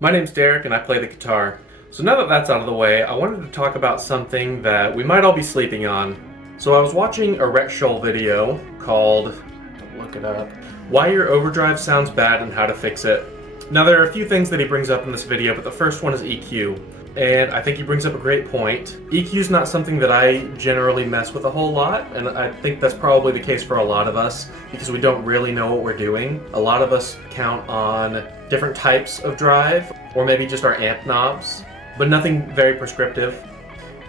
My name's Derek and I play the guitar. So now that that's out of the way, I wanted to talk about something that we might all be sleeping on. So I was watching a Rhett video called, look it up, Why Your Overdrive Sounds Bad and How to Fix It. Now there are a few things that he brings up in this video, but the first one is EQ. And I think he brings up a great point. EQ is not something that I generally mess with a whole lot, and I think that's probably the case for a lot of us because we don't really know what we're doing. A lot of us count on different types of drive, or maybe just our amp knobs, but nothing very prescriptive.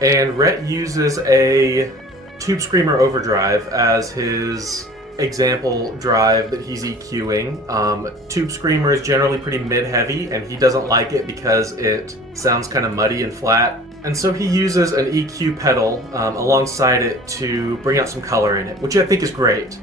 And Rhett uses a Tube Screamer overdrive as his example drive that he's EQing. Tube Screamer is generally pretty mid-heavy, and he doesn't like it because it sounds kind of muddy and flat. And so he uses an EQ pedal alongside it to bring out some color in it, which I think is great.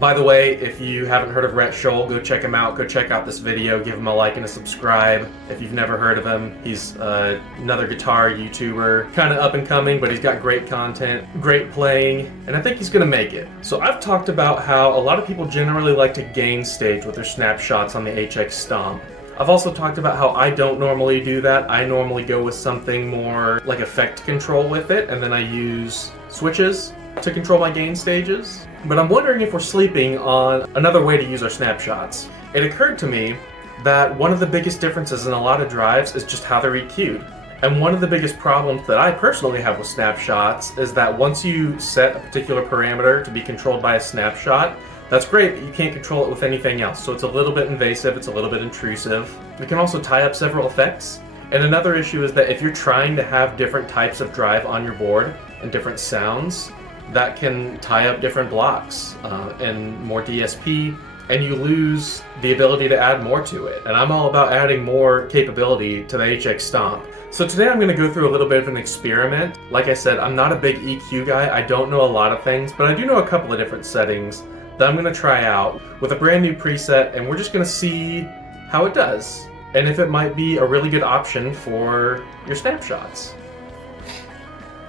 By the way, if you haven't heard of Rhett, go check him out. Go check out this video. Give him a like and a subscribe. If you've never heard of him, he's another guitar YouTuber. Kind of up and coming, but he's got great content, great playing, and I think he's going to make it. So I've talked about how a lot of people generally like to gain stage with their snapshots on the HX Stomp. I've also talked about how I don't normally do that. I normally go with something more like effect control with it, and then I use switches to control my gain stages. But I'm wondering if we're sleeping on another way to use our snapshots. It occurred to me that one of the biggest differences in a lot of drives is just how they're EQ'd. And one of the biggest problems that I personally have with snapshots is that once you set a particular parameter to be controlled by a snapshot, that's great, but you can't control it with anything else. So it's a little bit invasive, it's a little bit intrusive. It can also tie up several effects. And another issue is that if you're trying to have different types of drive on your board and different sounds, that can tie up different blocks and more DSP, and you lose the ability to add more to it. And I'm all about adding more capability to the HX Stomp. So today I'm going to go through a little bit of an experiment. Like I said, I'm not a big EQ guy. I don't know a lot of things, but I do know a couple of different settings that I'm going to try out with a brand new preset, and we're just going to see how it does and if it might be a really good option for your snapshots.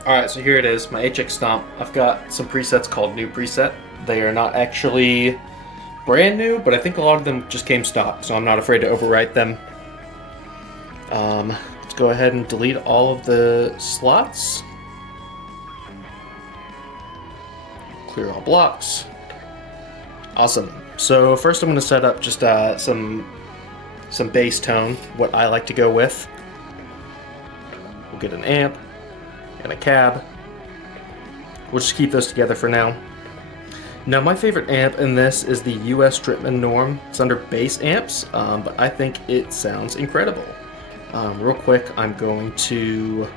Alright, so here it is, my HX Stomp. I've got some presets called New Preset. They are not actually brand new, but I think a lot of them just came stock, so I'm not afraid to overwrite them. Let's go ahead and delete all of the slots. Clear all blocks. Awesome. So first I'm going to set up just some bass tone, what I like to go with. We'll get an amp and a cab. We'll just keep those together for now. Now my favorite amp in this is the US Dripman Norm. It's under bass amps, but I think it sounds incredible. Real quick, I'm going to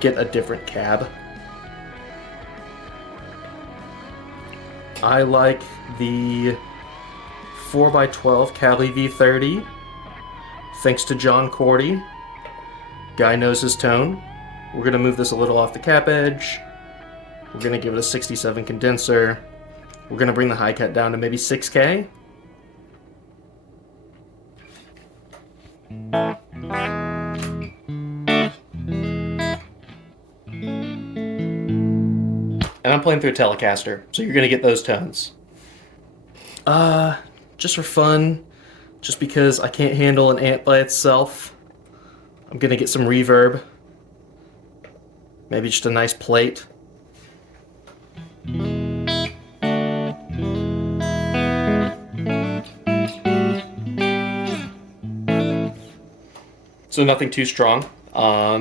get a different cab. I like the 4x12 Cali V30. Thanks to John Cordy. Guy knows his tone. We're going to move this a little off the cap edge. We're going to give it a 67 condenser. We're going to bring the high cut down to maybe 6K. And I'm playing through a Telecaster, so you're going to get those tones. Just for fun, just because I can't handle an amp by itself, I'm going to get some reverb. Maybe just a nice plate. So nothing too strong.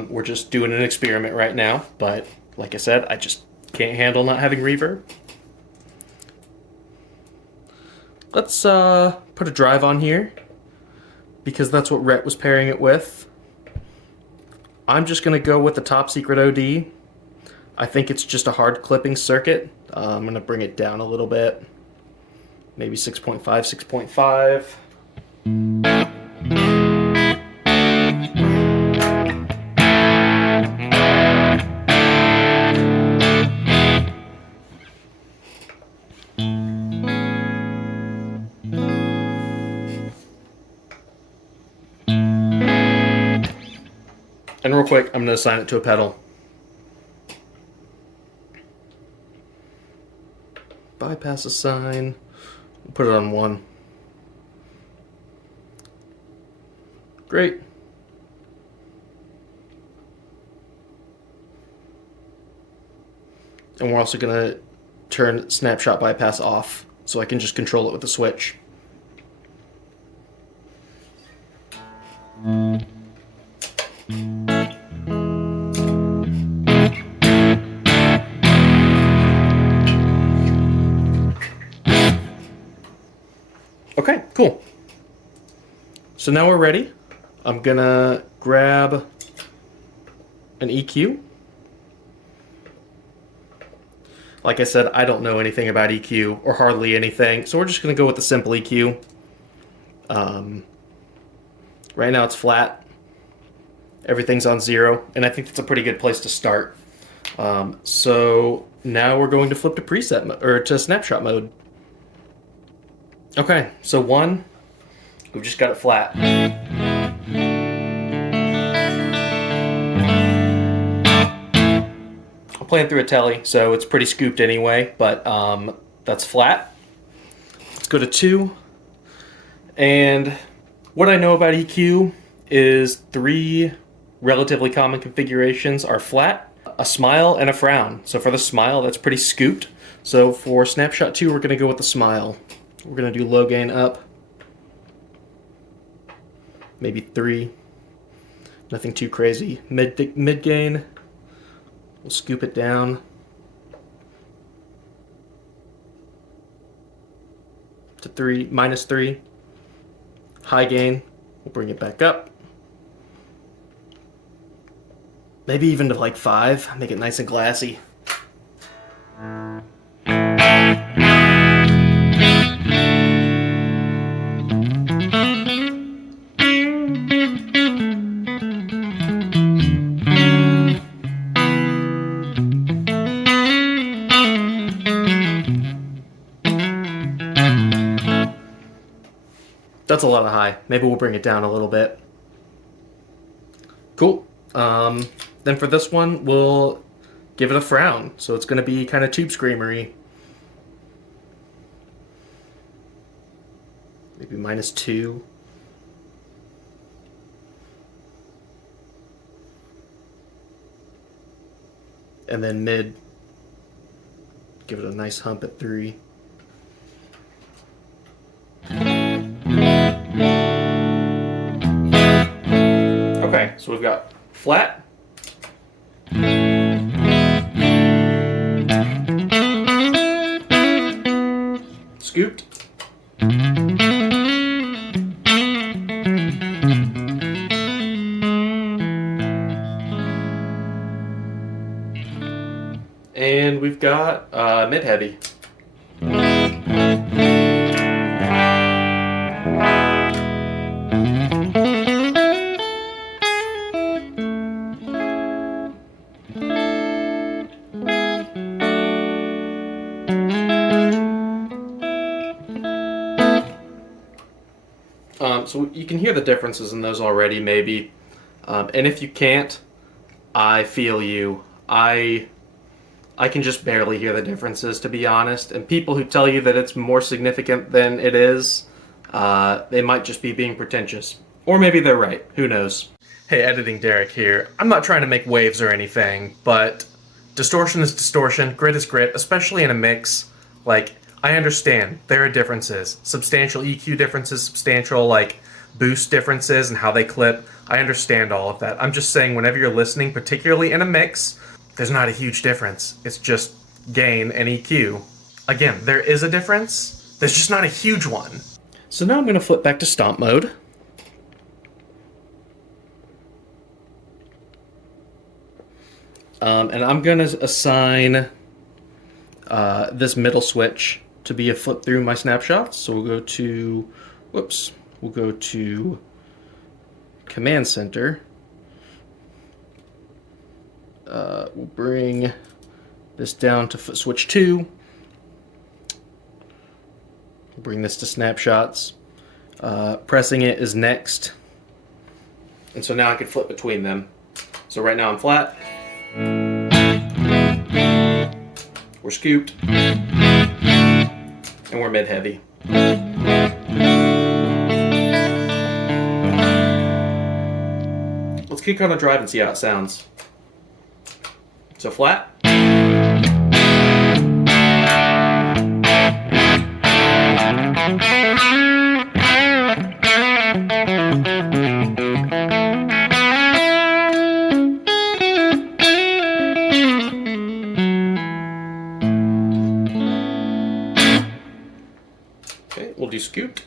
We're just doing an experiment right now, but like I said, I just can't handle not having reverb. Let's put a drive on here, because that's what Rhett was pairing it with. I'm just going to go with the Top Secret OD. I think it's just a hard clipping circuit. I'm going to bring it down a little bit. Maybe 6.5, 6.5. And real quick, I'm going to assign it to a pedal. Bypass assign. Put it on 1. Great. And we're also going to turn snapshot bypass off so I can just control it with the switch. Okay, cool. So now we're ready. I'm gonna grab an EQ. Like I said, I don't know anything about EQ, or hardly anything, so we're just gonna go with the simple EQ. Right now it's flat. Everything's on 0, and I think that's a pretty good place to start. So now we're going to flip to preset or to snapshot mode. Okay, so 1, we've just got it flat. I'm playing through a tele, so it's pretty scooped anyway, but that's flat. Let's go to 2. And what I know about EQ is 3 relatively common configurations are flat, a smile, and a frown. So for the smile, that's pretty scooped. So for snapshot 2, we're going to go with the smile. We're going to do low gain up, maybe 3. Nothing too crazy. Mid gain, we'll scoop it down to 3, -3. High gain, we'll bring it back up. Maybe even to like 5, make it nice and glassy. That's a lot of high. Maybe we'll bring it down a little bit. Cool. Then for this one, we'll give it a frown. So it's going to be kind of tube screamery. Maybe -2. And then mid, give it a nice hump at 3. Okay, so we've got flat, scooped, and we've got mid-heavy. So you can hear the differences in those already, maybe. And if you can't, I feel you. I can just barely hear the differences, to be honest. And people who tell you that it's more significant than it is, they might just be being pretentious. Or maybe they're right. Who knows? Hey, Editing Derek here. I'm not trying to make waves or anything, but distortion is distortion, grit is grit, especially in a mix. Like, I understand there are differences, substantial EQ differences, substantial like boost differences and how they clip. I understand all of that. I'm just saying whenever you're listening, particularly in a mix, there's not a huge difference. It's just gain and EQ. Again, there is a difference. There's just not a huge one. So now I'm going to flip back to stomp mode. And I'm going to assign this middle switch to be a flip through my snapshots. So we'll go to, we'll go to Command Center. We'll bring this down to foot switch 2. We'll bring this to snapshots. Pressing it is next. And so now I can flip between them. So right now I'm flat. We're scooped. And we're mid-heavy. kick on a drive and see how it sounds. So flat. Okay, we'll do scooped.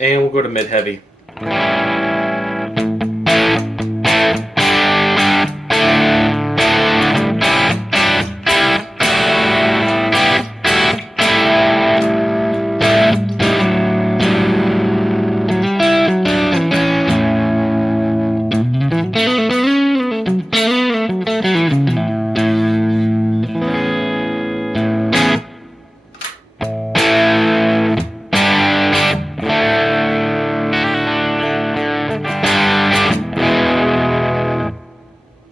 And we'll go to mid-heavy.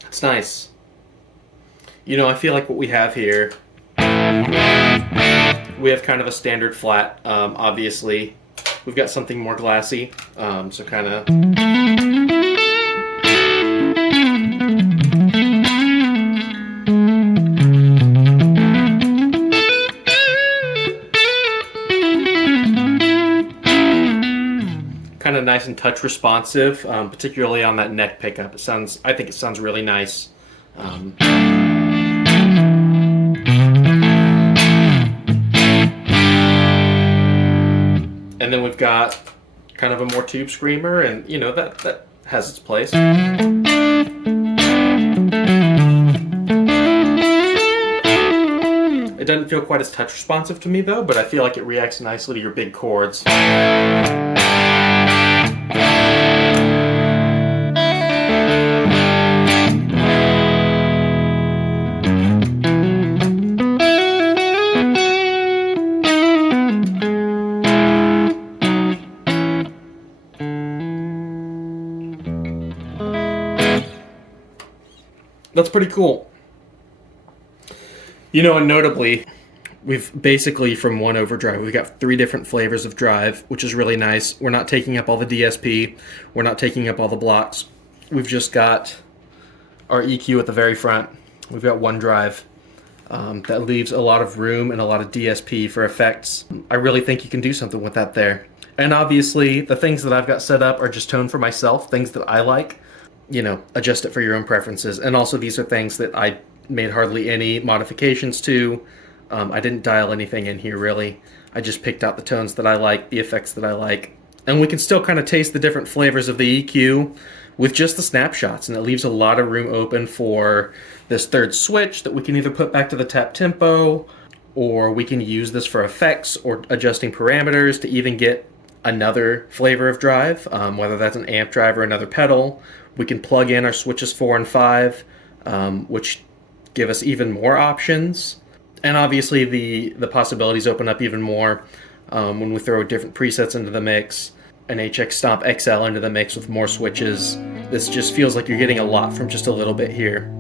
It's nice. You know, I feel like what we have here, we have kind of a standard flat, obviously. We've got something more glassy, so kind of... kind of nice and touch responsive, particularly on that neck pickup. I think it sounds really nice. And then we've got kind of a more tube screamer, and you know, that has its place. It doesn't feel quite as touch responsive to me though, but I feel like it reacts nicely to your big chords. That's pretty cool. You know, and notably, we've basically, from one overdrive, we've got 3 different flavors of drive, which is really nice. We're not taking up all the DSP. We're not taking up all the blocks. We've just got our EQ at the very front. We've got one drive. That leaves a lot of room and a lot of DSP for effects. I really think you can do something with that there. And obviously, the things that I've got set up are just toned for myself, things that I like. You know, adjust it for your own preferences. And also, these are things that I made hardly any modifications to. I didn't dial anything in here, really. I just picked out the tones that I like, the effects that I like. And we can still kind of taste the different flavors of the EQ with just the snapshots, and it leaves a lot of room open for this third switch that we can either put back to the tap tempo, or we can use this for effects or adjusting parameters to even get another flavor of drive, whether that's an amp drive or another pedal. We can plug in our switches 4 and 5, which give us even more options. And obviously the possibilities open up even more when we throw different presets into the mix, an HX Stomp XL into the mix with more switches. This just feels like you're getting a lot from just a little bit here.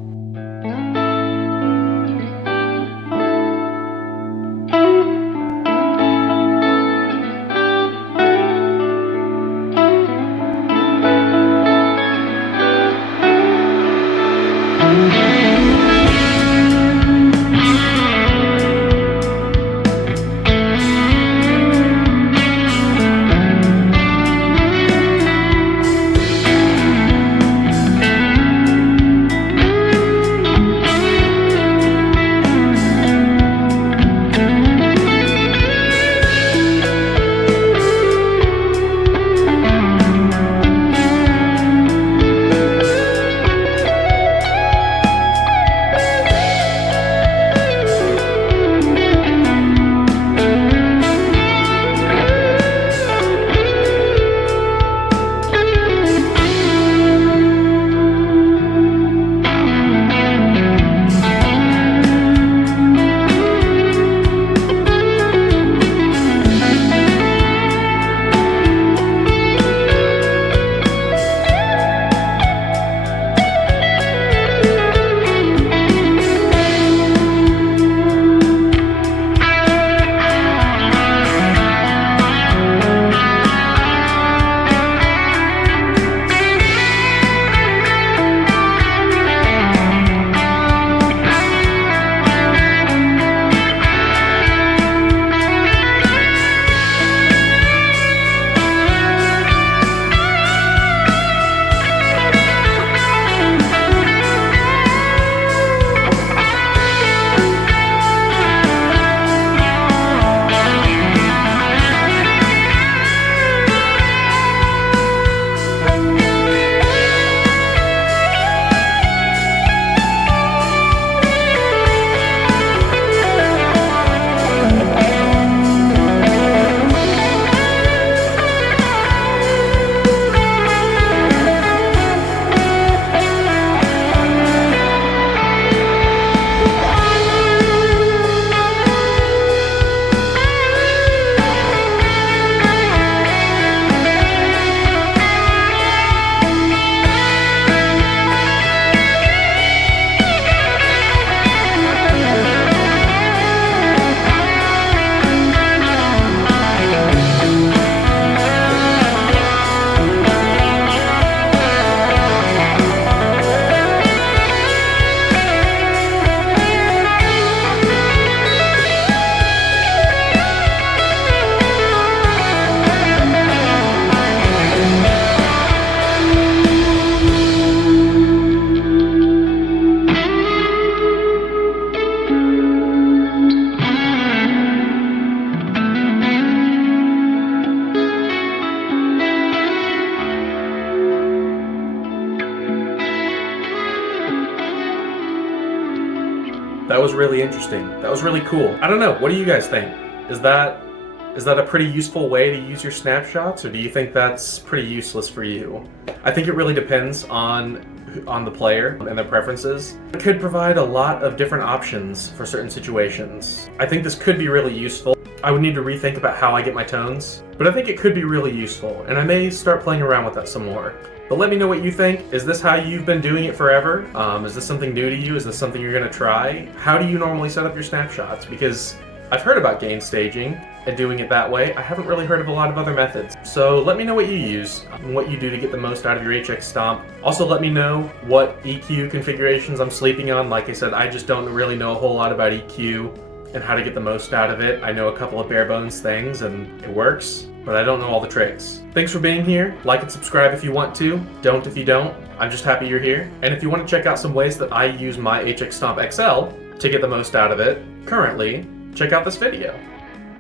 That was really interesting. That was really cool. I don't know, what do you guys think? Is that a pretty useful way to use your snapshots, or do you think that's pretty useless for you? I think it really depends on the player and their preferences. It could provide a lot of different options for certain situations. I think this could be really useful. I would need to rethink about how I get my tones, but I think it could be really useful, and I may start playing around with that some more. But let me know what you think. Is this how you've been doing it forever? Is this something new to you? Is this something you're gonna try? How do you normally set up your snapshots? Because I've heard about gain staging and doing it that way. I haven't really heard of a lot of other methods. So let me know what you use and what you do to get the most out of your HX Stomp. Also let me know what EQ configurations I'm sleeping on. Like I said, I just don't really know a whole lot about EQ and how to get the most out of it. I know a couple of bare bones things and it works, but I don't know all the tricks. Thanks for being here. Like and subscribe if you want to. Don't if you don't. I'm just happy you're here. And if you want to check out some ways that I use my HX Stomp XL to get the most out of it currently, check out this video.